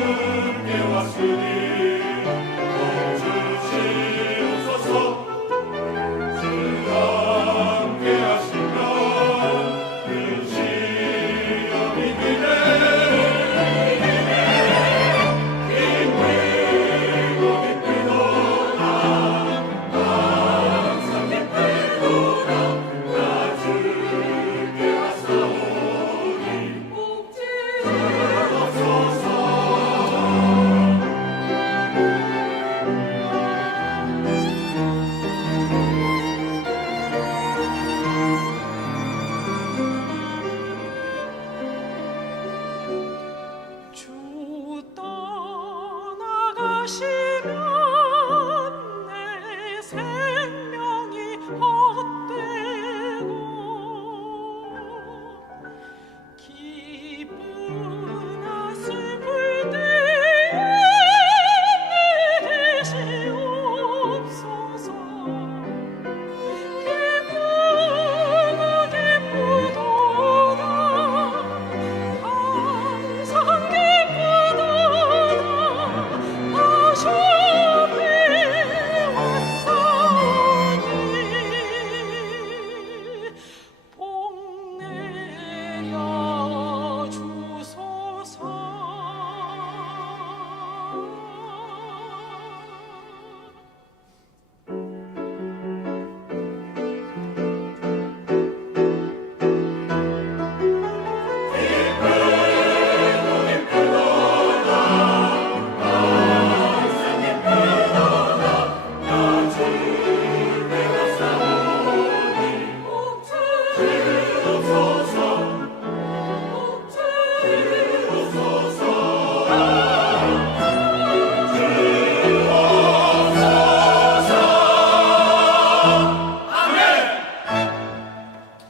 함께 왔으니 是